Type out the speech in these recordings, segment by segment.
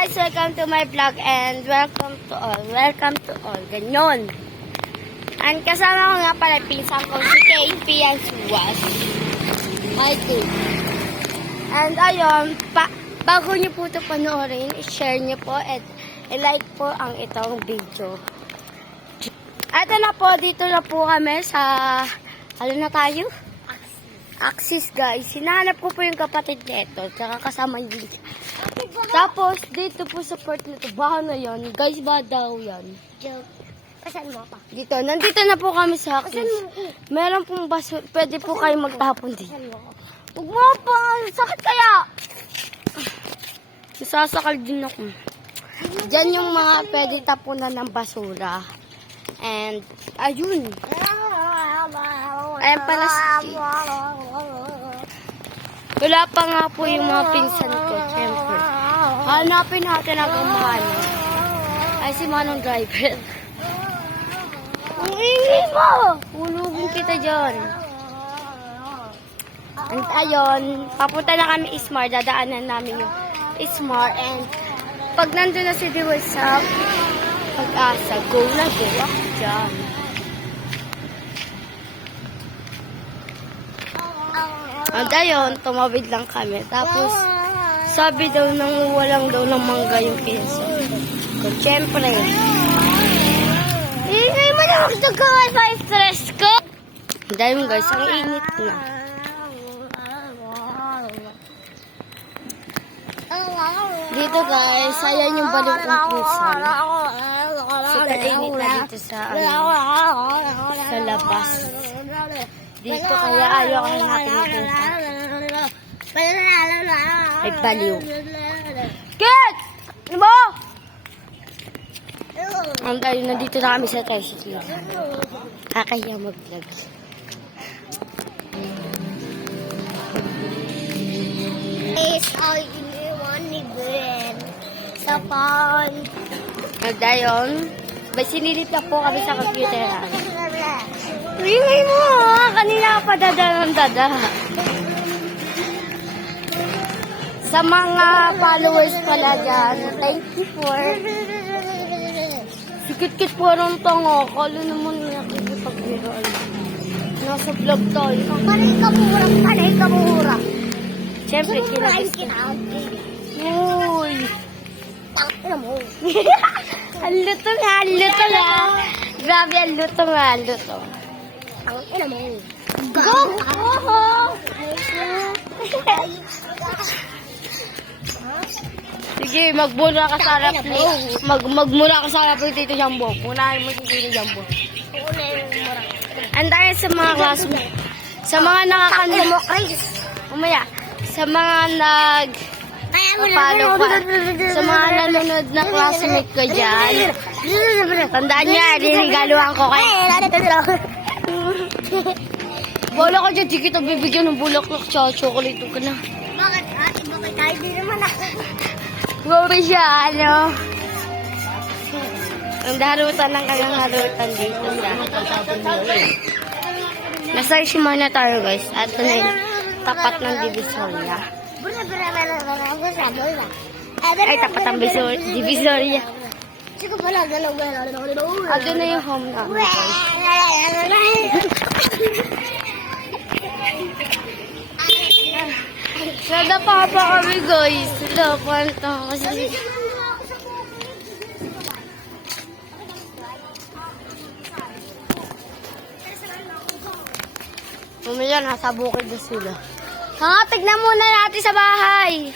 guys, welcome to my vlog and welcome to all, ganyan. And kasama ko nga pala pinsan ko si KP and Suwas. Hi, KP. And ayun, bago nyo po ito panoorin, i-share nyo po at i-like po ang itong video. Ito na po, dito na po kami sa, ano na tayo? Axis guys. Hinahanap ko po yung kapatid nito. Tsaka kasama yun. Tapos, dito po support nito. Bahan na yan. Guys, ba daw yan? Joke. Pasan mo pa? Dito. Nandito na po kami sa Axis. Meron pong baso. Pwede po kayo magtapon dito. Huwag mo pa. Sakit kaya. Sasakal din ako. Diyan yung mga pwede tapunan ng basura. And, ayun. Ayan pala si wala pa nga po yung mga pinsan ko, syempre. Hanapin natin ang umano. Ay, si Manong driver. Ang ingay mo! Hulugin kita dyan. And ayun, papunta na kami Ismar. Dadaanan namin yung Ismar. And pag nandun na si Diwal sa Pag-asa, go na go ako dyan. And ayun, tumawid lang kami. Tapos, sabi daw nang walang daw ng mangga yung pinso. So, syempre. Ingay mo na magdagawa sa stress ko. Dahil guys, ang init na. Dito guys, ayan yung baliw ng pusan. Super init na dito sa labas. Dito kaya ayaw kayo natin dito. Ay, baliw. Kit! Ano mo? Ang tayo, nandito na kami sa tricycle. Kakaya mag-vlog. Is all you want ni Ben. Sa pon. At ayun, may sinilip na po kami sa computer. Ringay mo ha! Kanina ka pa dada ng dada. Sa mga followers pala dyan, thank you for sikit-kit po rin tango. Kala naman nakikipag-viral. Nasa vlog tayo. Panay ka mura. Siyempre, kinagis ko. Uy! Ano mo? Ang luto nga, ang luto nga. Grabe, ang luto nga, ang luto. Ang ina mo. Go! Sige, magmura ka sa harap ni... Magmura ka sa harap ni Tito Jumbo. Punahin mo si Tito Jumbo. Andayan sa mga classmates. Sa mga nakakanda... Umaya. Sa mga follow ko. Sa mga nanonood na classmate ko dyan. Tandaan niya, rinigaluhan ko kayo. Bola ka dyan, di kita bibigyan ng bulaklak tsaka chocolate ka na. Bakit ate? Bakit tayo di naman ako? Gobe siya, ano? Ang darutan ng kanyang harutan dito sa nasa Isimar na tayo guys. At ito na yung tapat ng Divisoria. Ay, tapat ang Divisoria. Sige pala, galaw. At ito na yung home namin guys. Nadapa pa kami guys. Nadapa na kasi. Mamaya nasa bukid na sila. Ha, tignan muna natin sa bahay.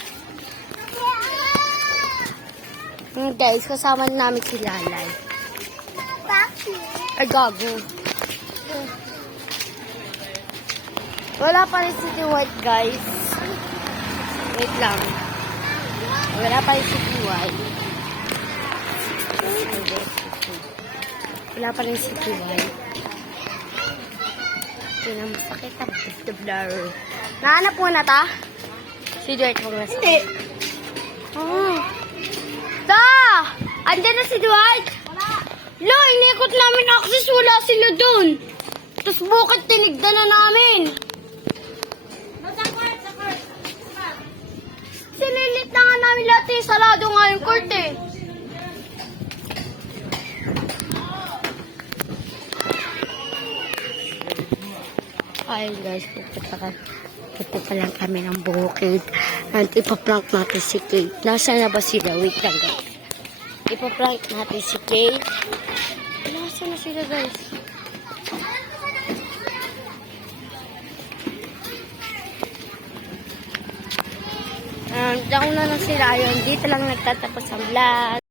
Guys, kasama namin si Lalay. Ay, gago. Wala pa rin si White, guys. Wait lang. Wala pa rin si White. Wala pa rin si White. Masakit ang the blur. Nahanap mo na ta? Si Dwight mo na. Hindi. Oh. Ta! Andyan na si Dwight? Wala. Lo, inikot namin access. Wala sila dun. Tapos bukit tinigdan na namin. Sinilit na nga namin lahat eh. Sarado nga yung court eh. Ayun guys, pupunta lang kami ng bukid. And ipaprank natin si Kate. Nasaan na ba sila? Wait lang guys. Ipaprank natin si Kate. Nasaan na sila guys? Diyan na sila. Ayun, dito lang nagtatapos ang vlog.